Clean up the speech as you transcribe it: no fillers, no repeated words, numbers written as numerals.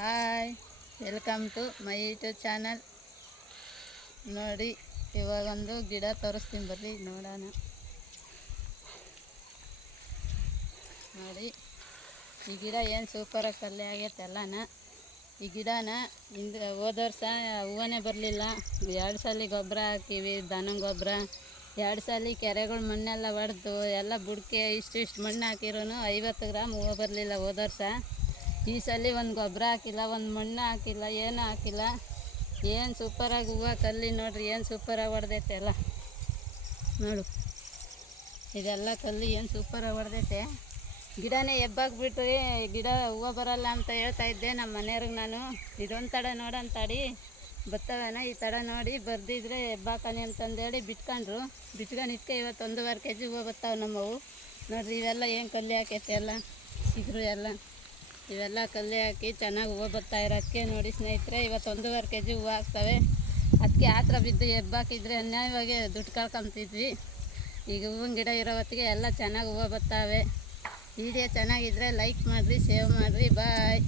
Hi, welcome to my YouTube channel. ನೋಡಿ, ಇವಾಗೊಂದು ಗಿಡ ತೋರಿಸ್ತೀನಿ ಬರ್ರಿ ನೋಡೋಣ. ನೋಡಿ, ಈ ಗಿಡ ಏನು ಸೂಪರಾಗಿ ಕಲ್ಲೆ ಆಗೈತೆ ಎಲ್ಲನ. ಈ ಗಿಡನ ಹೋದ ವರ್ಷ ಹೂವನೇ ಬರಲಿಲ್ಲ. 2 ಸಲ ಗೊಬ್ಬರ ಹಾಕಿವಿ, ದನ ಗೊಬ್ಬರ. 2 ಸಲ ಕೆರೆಗಳು ಮಣ್ಣೆಲ್ಲ ಹೊಡೆದು ಎಲ್ಲ ಬುಡಕೆ ಇಷ್ಟು ಮಣ್ಣು ಹಾಕಿರೂ 50 ಗ್ರಾಮ್ ಹೂವು ಬರಲಿಲ್ಲ ಹೋದ ವರ್ಷ. ಈ ಸಲ ಒಂದು ಗೊಬ್ಬರ ಹಾಕಿಲ್ಲ, ಒಂದು ಮಣ್ಣು ಹಾಕಿಲ್ಲ, ಏನೂ ಹಾಕಿಲ್ಲ. ಏನು ಸೂಪರಾಗಿ ಹೂವು ಕಲ್ಲಿ ನೋಡ್ರಿ, ಏನು ಸೂಪರಾಗಿ ಹೊಡೆದೈತೆ ಎಲ್ಲ. ನೋಡು, ಇದೆಲ್ಲ ಕಲ್ಲಿ ಏನು ಸೂಪರಾಗಿ ಹೊಡೆದೈತೆ. ಗಿಡನೇ ಎಬ್ಬಾಕ್ಬಿಟ್ರಿ, ಗಿಡ ಹೂವು ಬರಲ್ಲ ಅಂತ ಹೇಳ್ತಾ ಇದ್ದೆ ನಮ್ಮ ಮನೆಯವ್ರಿಗೆ ನಾನು. ಇದೊಂದು ತಡ ನೋಡಂತಾಡಿ ಬರ್ತವೇನ, ಈ ತಡ ನೋಡಿ ಬರ್ದಿದ್ರೆ ಎಬ್ಬಾಕನಿ ಅಂತಂದೇಳಿ ಬಿಟ್ಕೊಂಡ್ರು. ಬಿಟ್ಕೊಂಡು ಇವತ್ತು 1.5 kg ಹೂವು ಬರ್ತಾವೆ ನಮ್ಮವು. ನೋಡ್ರಿ, ಇವೆಲ್ಲ ಏನು ಕಲ್ಲಿ ಹಾಕೈತೆ ಎಲ್ಲ ಸಿಗರು ಎಲ್ಲ. ಇವೆಲ್ಲ ಕಲ್ಲಿ ಹಾಕಿ ಚೆನ್ನಾಗಿ ಹೂವು ಬರ್ತಾ ಇರೋಕ್ಕೆ ನೋಡಿ ಸ್ನೇಹಿತರೆ. ಇವತ್ತು 1.5 kg ಹೂವು ಹಾಕ್ತವೆ. ಅದಕ್ಕೆ ಆತ್ರ ಬಿದ್ದು ಎಬ್ಬಾಕಿದ್ರೆ ಅನ್ಯಾಯವಾಗಿ ದುಡ್ಡು ಕಳ್ಕೊಂತಿದ್ವಿ. ಈಗ ಹೂವಿನ ಗಿಡ ಇರೋ ಹೊತ್ತಿಗೆ ಎಲ್ಲ ಚೆನ್ನಾಗಿ ಹೂವು ಬರ್ತಾವೆ. ವಿಡಿಯೋ ಚೆನ್ನಾಗಿದ್ದರೆ ಲೈಕ್ ಮಾಡಿರಿ, ಶೇರ್ ಮಾಡಿರಿ. ಬಾಯ್.